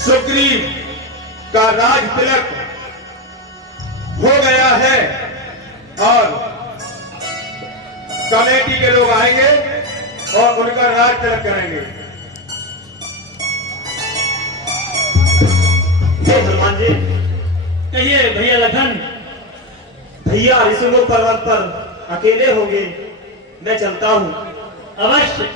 सुग्रीव का राज तिलक हो गया है और कमेटी के लोग आएंगे और उनका राज तिलक करेंगे। हनुमान जी, कहिए भैया लखन। भैया ऋषिमुख पर्वत पर अकेले होंगे, मैं चलता हूँ। अवश्य।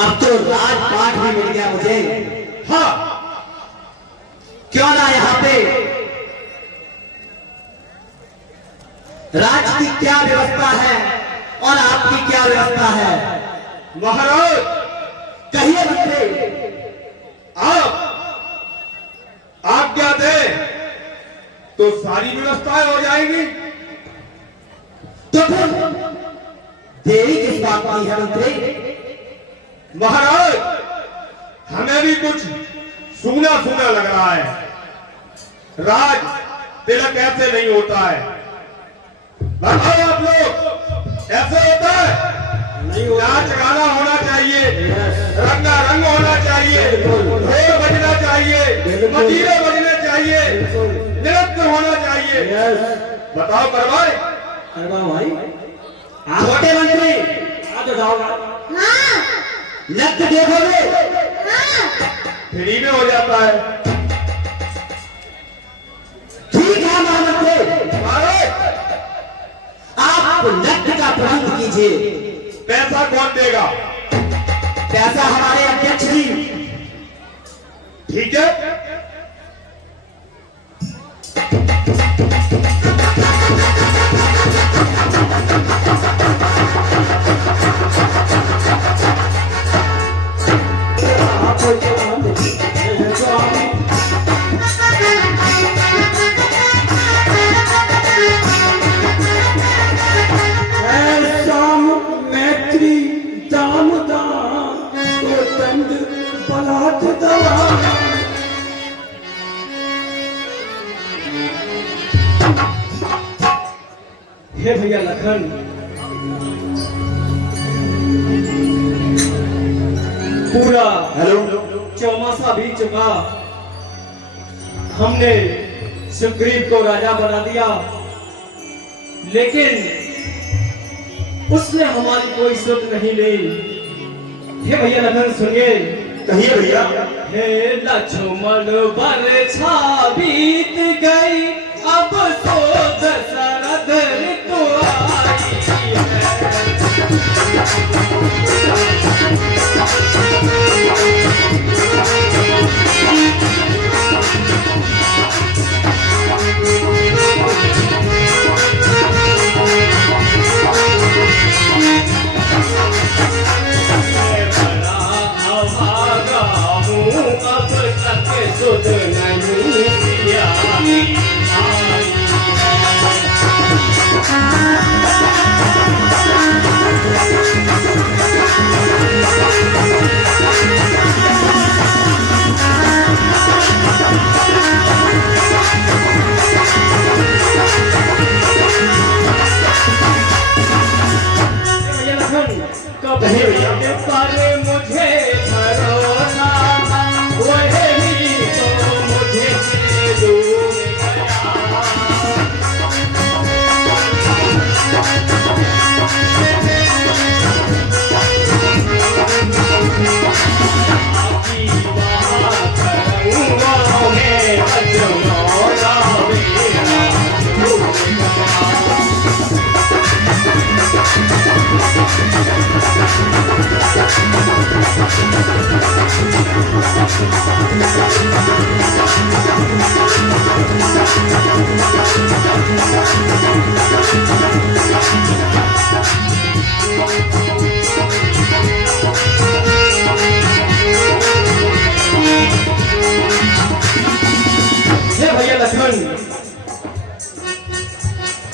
अब तो राजपाट भी मिल गया मुझे। हाँ, क्यों ना यहाँ पे राज की क्या व्यवस्था है और आपकी क्या व्यवस्था है? महाराज कहिए मंत्री। आप आज्ञा दे तो सारी व्यवस्थाएं हो जाएंगी। तो फिर देरी किस बात की है मंत्री? महाराज हमें भी कुछ सूना सूना लग रहा है। राज तिलक ऐसे नहीं होता है। बताओ आप लोग, ऐसे होता है? नाच गाना होना चाहिए, रंगा रंग होना चाहिए, ढोल बजना चाहिए, मजीरे बजने चाहिए, नृत्य होना चाहिए। बताओ करवाए? अरे भाई छोटे मंत्री आ तो जाओगा। नृत्य देखोगे? फ्री में हो जाता है। ठीक है महामंत्री, महाराज आप नृत्य का प्रबंध कीजिए। पैसा कौन देगा? पैसा हमारे अध्यक्ष जी। ठीक है, हे भैया लखन, पूरा चौमासा बीत चुका। हमने सुग्रीव को राजा बना दिया, लेकिन उसने हमारी कोई सुध नहीं ली। हे भैया लखन सुनिए। कहिए भैया। हे लक्ष्मण बरछा बीत गई, अब सो दशरथ ऋतु आई है। बड़ा अभागा हूँ, अब तक सुध नहीं सिया आई है।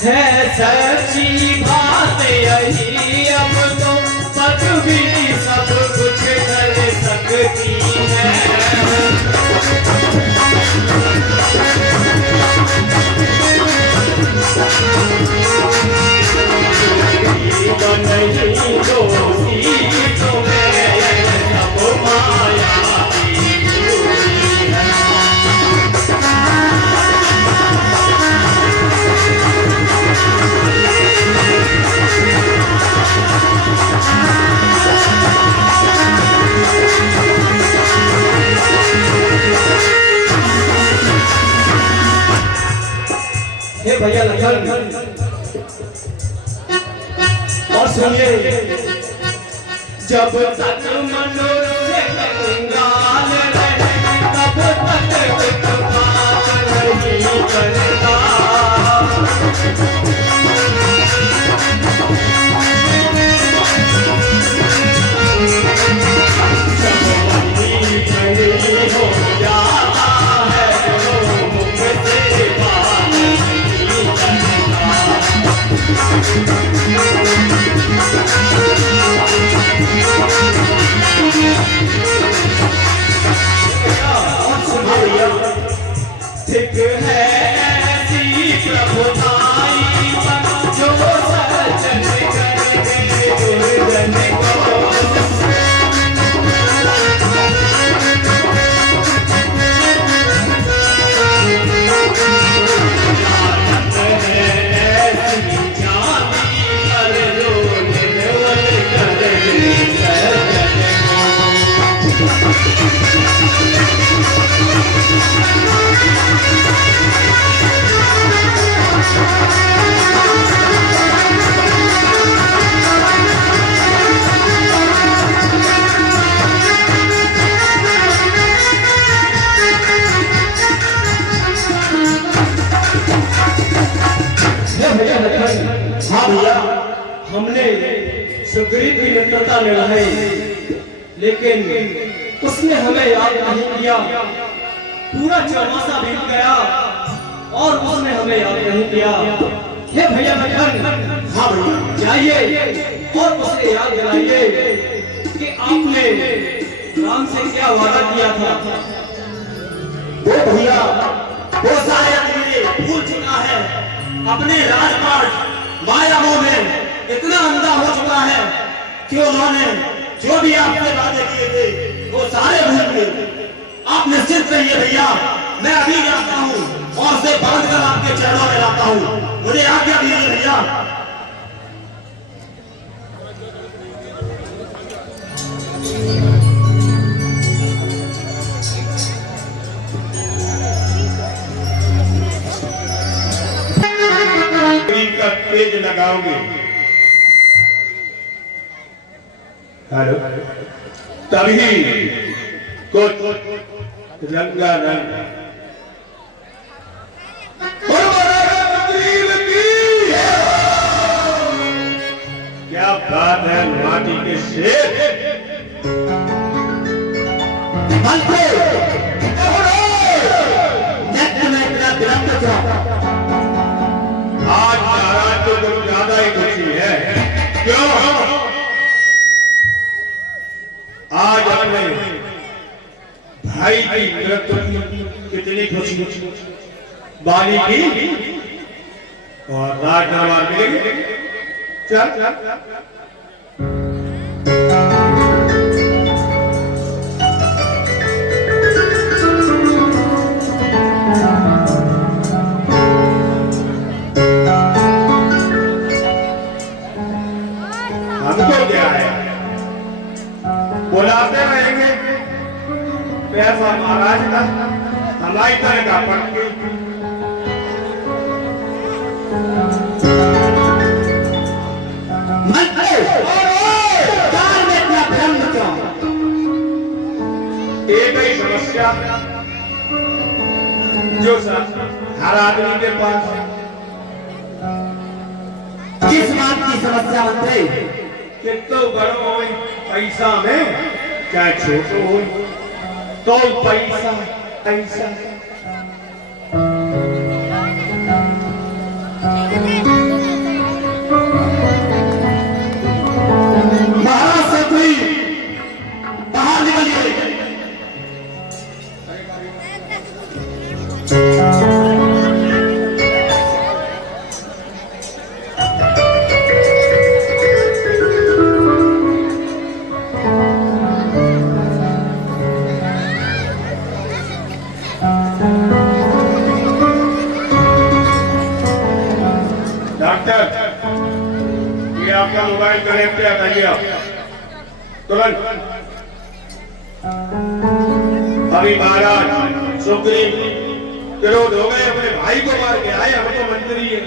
है सच्ची बात यही, अब तो पग भी सब कुछ कर सकती है। नहीं दोषी तुम्हें सब माया की पूरी है। हे भैया लखन, और सुनिए, जब तक मनुष्य कंगाल रहे तब तक कुछ बात नहीं करता। जब वही नहीं हो जाता है वो मुख से बात नहीं करता। ठीक है ऐसी प्रभुताई जो सज्जन करके दुर्जन को। हाँ भैया, हमने सुग्रीव की मित्रता निभाई, लेकिन उसने हमें याद नहीं किया। पूरा 14 बीत गया और उसने हमें याद नहीं किया। हे भैया लखन, हाँ भैया, जाइए और उसे याद दिलाइए कि आपने राम से क्या वादा किया था। वो भैया वो शायद मुझे भूल चुका है। अपने राजपाट माया मोह में इतना अंधा हो चुका है कि उन्होंने जो भी आपसे वादे किए थे वो सारे भूल गए। आप निश्चित रहिए भैया, मैं अभी जाता हूँ और उसे बांध कर आपके चरणों में लाता हूँ। मुझे आज्ञा दीजिए भैया। का तेज लगाओगे। हेलो, तभी कुछ रंगा रंग क्या बात है माटी के शेर। आज महाराज को कुछ ज्यादा ही खुशी है। क्यों? आज अपने भाई की मृत्यु कितनी खुशी बाली की और राज दरबार मिलेगी। चल हमको क्या है, बुलाते रहेंगे पैसा महाराज का, हमारी तरह का पटके। एक ही समस्या जो सर हर आदमी के पास है। किस बात की समस्या मंत्री? कितो बड़ो हो पैसा में, चाहे छोटो हो तो पैसा पैसा। मास्टर, ये आपका मोबाइल कनेक्ट करिए आप तुरंत। अभी महाराज सुग्रीव क्रोध हो गए, अपने भाई को मार के आए, हम तो मंत्री है।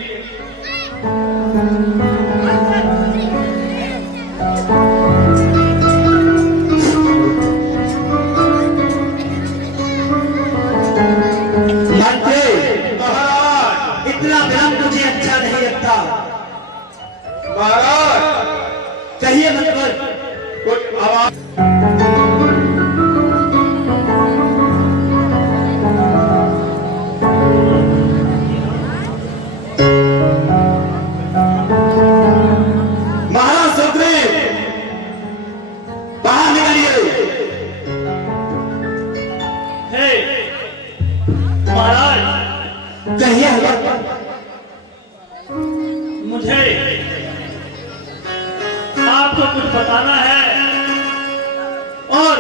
महाराज इतना विलंब मुझे अच्छा नहीं लगता। महाराज कहिए मतलब कुछ आवाज। महाराज सुग्रीव बाहर निकलिए। हे महाराज, कहिए हलवा। मुझे आपको कुछ बताना है और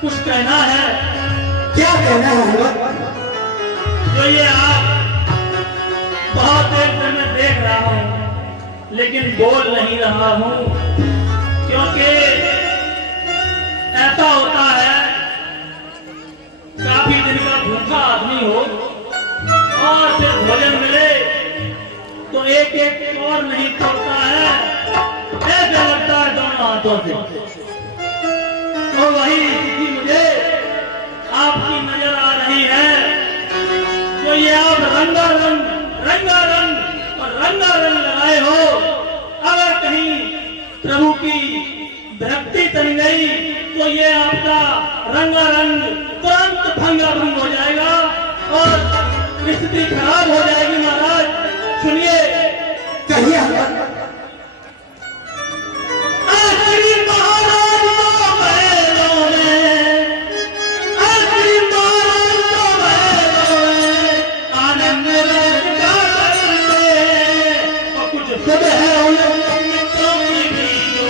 कुछ कहना है। क्या कहना है हलवा? जो ये आप बहुत देर से मैं देख रहा हूं लेकिन बोल नहीं रहा हूं, क्योंकि ऐसा होता है काफी दिन का भूखा आदमी हो और फिर भोजन मिले तो एक एक और नहीं तोड़ता है, ऐसा लगता है दोनों हाथों से। और वही स्थिति मुझे आपकी नजर आ रही है। जो ये आप रंगारंग और रंगारंग लगाए हो, अगर कहीं प्रभु की विरक्ति तन गई तो ये आपका रंगारंग तुरंत भंगाभंग हो जाएगा और स्थिति खराब हो जाएगी। महाराज सुनिए, कहिए हलवा। आखिरी महाराज तो बैलों में, आखिरी महाराज तो बैलों में आनंद लगता करते, और कुछ खुद है उन मित्रों की भी जो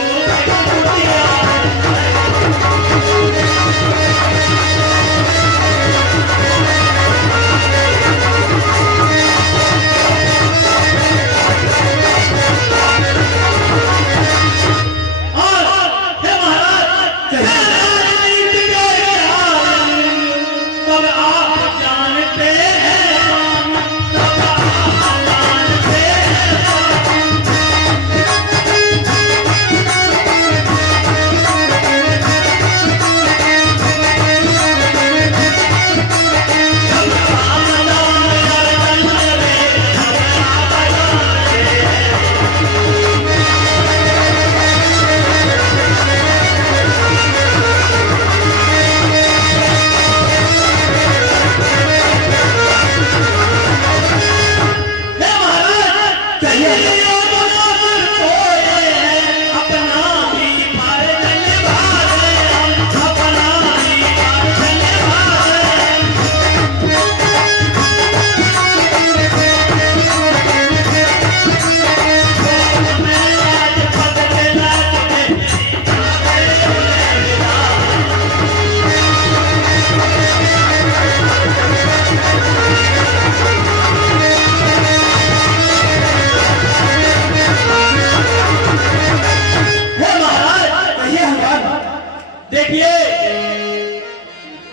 देखिए,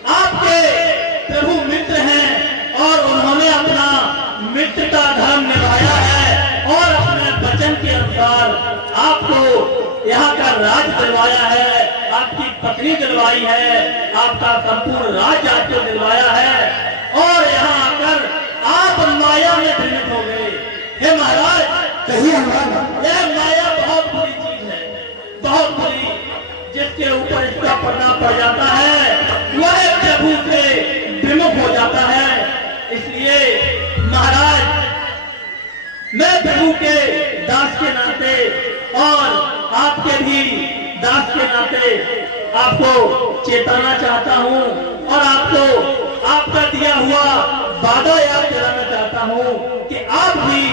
आपके प्रभु मित्र हैं और उन्होंने अपना मित्र का धर्म निभाया है और अपने वचन के अनुसार आपको यहाँ का राज दिलवाया है, आपकी पत्नी दिलवाई है, आपका संपूर्ण राज्य आपको दिलवाया है और यहाँ आकर आप माया में भ्रमित हो गए। हे महाराज, कहिए हलवा। यह माया बहुत बुरी चीज है, बहुत बुरी। जिसके ऊपर इसका पर्दा पड़ जाता है वह प्रभु से विमुख हो जाता है। इसलिए महाराज, मैं प्रभु के दास के नाते और आपके भी दास के नाते आपको चेताना चाहता हूँ और आपको आपका दिया हुआ वादा याद दिलाना चाहता हूँ कि आप भी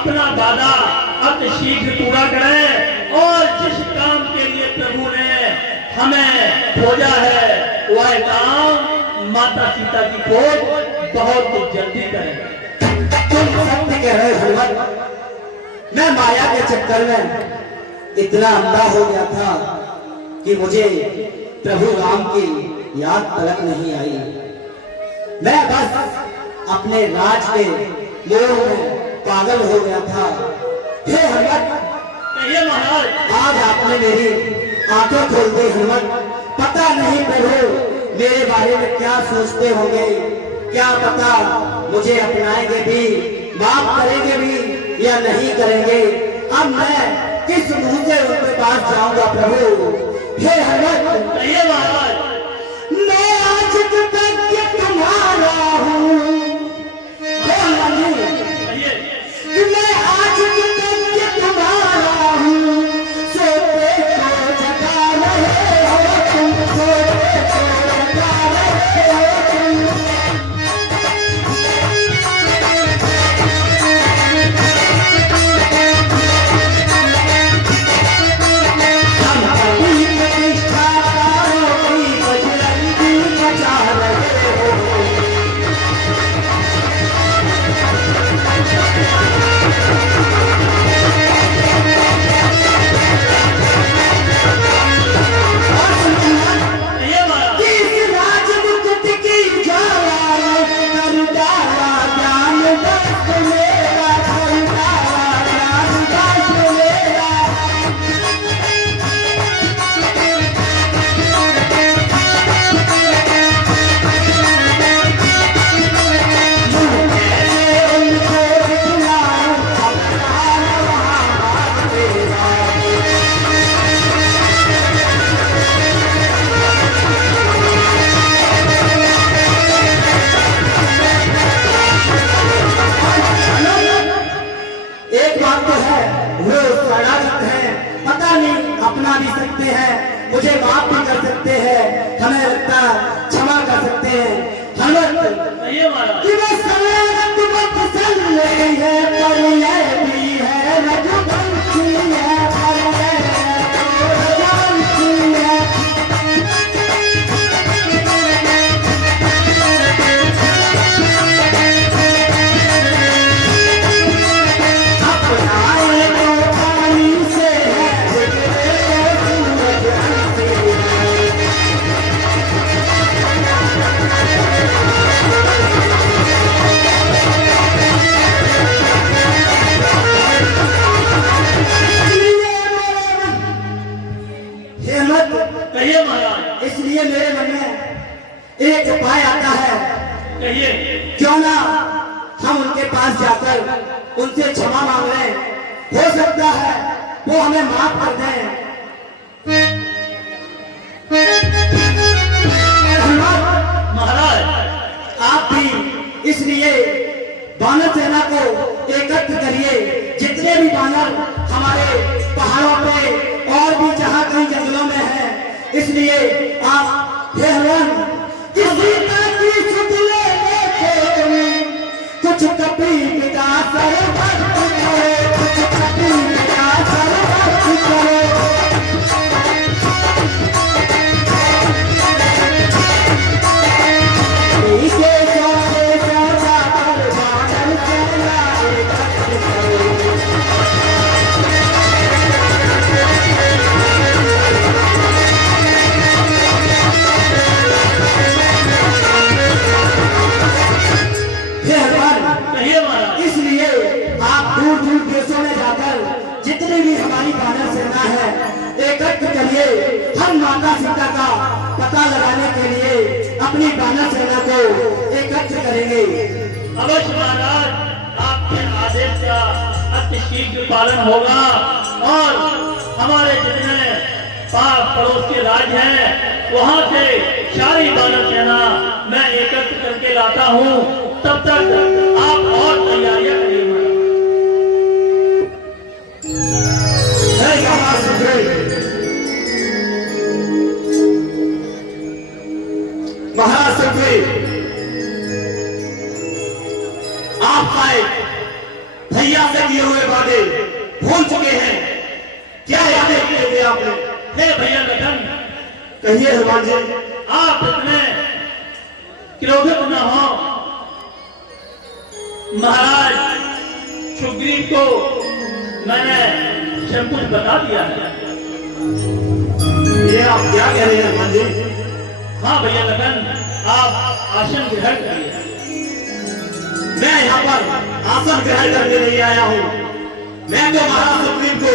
अपना वादा अति शीघ्र पूरा करें और जिस काम के लिए प्रभु ने हमें खोजा है वह काम माता सीता की खोज बहुत जल्दी करें। तुम सत्य कह रहे हो हलवा। मैं माया के चक्कर में इतना अंधा हो गया था कि मुझे प्रभु राम की याद तलक नहीं आई। मैं बस अपने राज के मोह में पागल हो गया था। हे हनुमत, कहिए महाराज। आज आपने मेरी आंखें खोल दी हनुमत। पता नहीं प्रभु मेरे बारे में क्या सोचते होंगे, क्या पता मुझे अपनाएंगे भी, माफ करेंगे भी या नहीं करेंगे। अब मैं किस मुंह से उनके पास जाऊंगा प्रभु। हे हनुमत, कहिए महाराज। मैं आज तक तुम्हारा हूँ। हे हनुमान जी, कहिए। कि मैं आज तक तुम्हारा हूँ। सोते को जगा रहे हो तुम, सोते को जगा रहे हो तुम। हम अपनी प्रतिष्ठा की बजरंगी बचा रहे हो। कहिए महाराज। इस राजमुकुट की ज्वाला ने कर डाला ज्ञान दस्त मेरा, कर डाला ज्ञान दस्त मेरा। कैसे उनको बुलाऊं, अपना वहाँ मेरा। एक बात तो है, वो शरणागत है, पता नहीं अपना भी सकते हैं, मुझे माफ भी कर सकते हैं, हमें लगता क्षमा कर सकते हैं। हनुमत, कहिए महाराज। कि वो शरणागत पसंद नहीं है, पर यह भी है रघुवंशी है, पर यह तो रघुवंशी है। अपनाए तो पानी से है, बिगड़े तो सूरज से है। हिम्मत, कहिए महाराज। इसलिए मेरे मन में एक उपाय आता है। कहिए। क्यों ना हम उनके पास जाकर उनसे क्षमा मांग लें, हो सकता है वो हमें माफ कर दें। हनुमान, महाराज। आप भी इसलिए बानर सेना को एकत्र करिए, जितने भी बानर हमारे पहाड़ों पे और भी जहां कहीं जंगलों में हैं, इसलिए आप हे हनुमान, किसी तरह की सुतले कुछ कपी पिता सर्वभक्त करो, कुछ कपी पिता सर्वभक्त करो। इसे सौदे सौदा कर बानर सेना एकत्र करो। हे हनुमान, कहिए महाराज। इसलिए आप दूर दूर देशों में जाकर जितनी भी हमारी बानर सेना है एकत्र करिए। हम माता सीता का पता लगाने के लिए अपनी बानर सेना को एकत्र करेंगे। अवश्य महाराज, आपके आदेश का अति शीघ्र पालन होगा और हमारे जितने पास पड़ोस के राज्य हैं वहां से सारी बानर सेना मैं एकत्र करके लाता हूं। तब तक आप और तैयारियां करिए महाराज। जय महाराज सुखदेव। महाराज सुखदेव, आप शायद भैया से किए हुए वादे भूल चुके हैं। क्या यादें किए थे आपने? हे भैया लखन, कहिए हनुमान जी। आप इतने क्रोधित न हो। महाराज सुग्रीव को मैंने सब कुछ बता दिया है। ये आप क्या कह रहे हैं हनुमान जी? हाँ भैया लखन, आप आसन ग्रहण करिए। मैं यहाँ पर आसन ग्रहण करने नहीं आया हूँ। मैं तो महाराज सुप्रीम को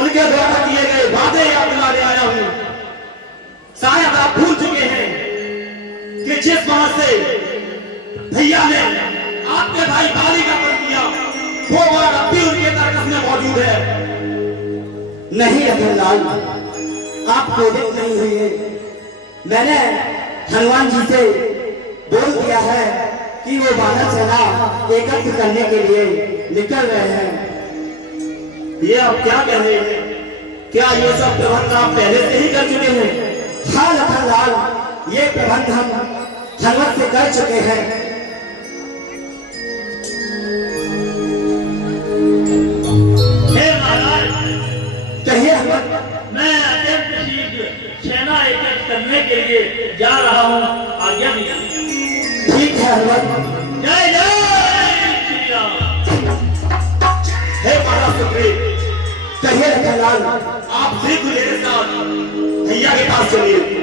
उनके द्वारा किए गए वादे याद दिलाने आया हूँ। शायद आप भूल चुके हैं कि जिस वहां से भैया ने आपके भाई बाली का वध किया, वो वार अब भी उनके तर्कस में मौजूद है। नहीं रतनलाल, आप क्रोधित नहीं हुए। मैंने हनुमान जी से बोल दिया है कि वो वानर सेना एकत्र करने के लिए निकल रहे हैं। ये आप क्या कह रहे हैं? क्या ये सब प्रबंध आप पहले से ही कर चुके हैं? हाँ रतनलाल, ये प्रबंध हम हनुमत से कर चुके हैं। हे महाराज, कहिए हनुमत। मैं अत्यंत शीघ्र सेना एकत्र करने के लिए जा रहा हूँ, आज्ञा दीजिए। ठीक है हनुमत। जय जय श्री राम। हे महाराज सुप्रीम, कहिए रतनलाल। आप शीघ्र मेरे साथ भैया के पास चलिए।